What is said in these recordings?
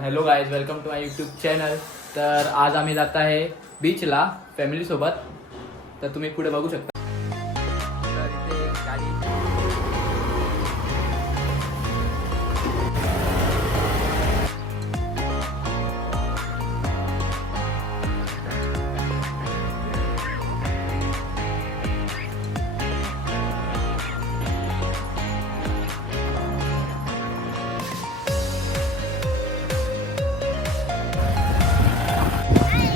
Hello guys, welcome to my YouTube channel. तर आज आम्ही जात आहे बीचला फॅमिली सोबत. तर तुम्ही पुढे बघू शकता. तर इथे गाडी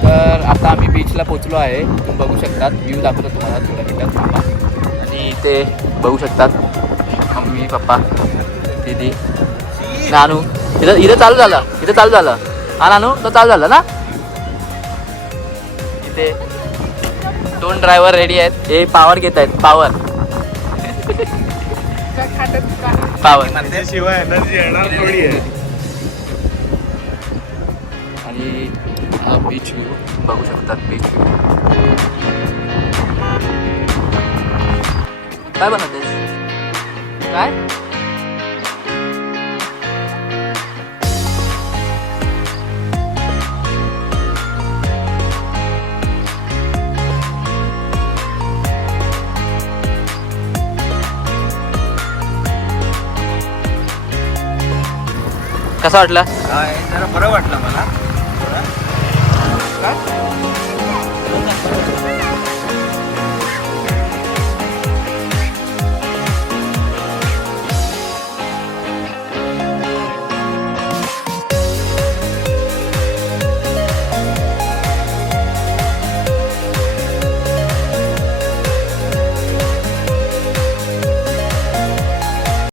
तर आता आम्ही बीचला पोचलो आहे. तुम्ही बघू शकतात, व्ह्यू दाखवतो तुम्हाला थोड्या मिनिटात थांबा. आणि इथे बघू शकतात मम्मी पप्पा दीदी नानू. इथं चालू झालं हा नानू, तो चालू झाला ना. इथे 2 ड्रायव्हर रेडी आहेत. हे पावर घेत आहेत. पावर शिवाय एनर्जी येणार थोडी आहे. आणि बीच व्ह्यू बघू शकतात. बीच व्ह्यू काय बनवतेस काय? कसा वाटला? जरा बरं वाटलं मला.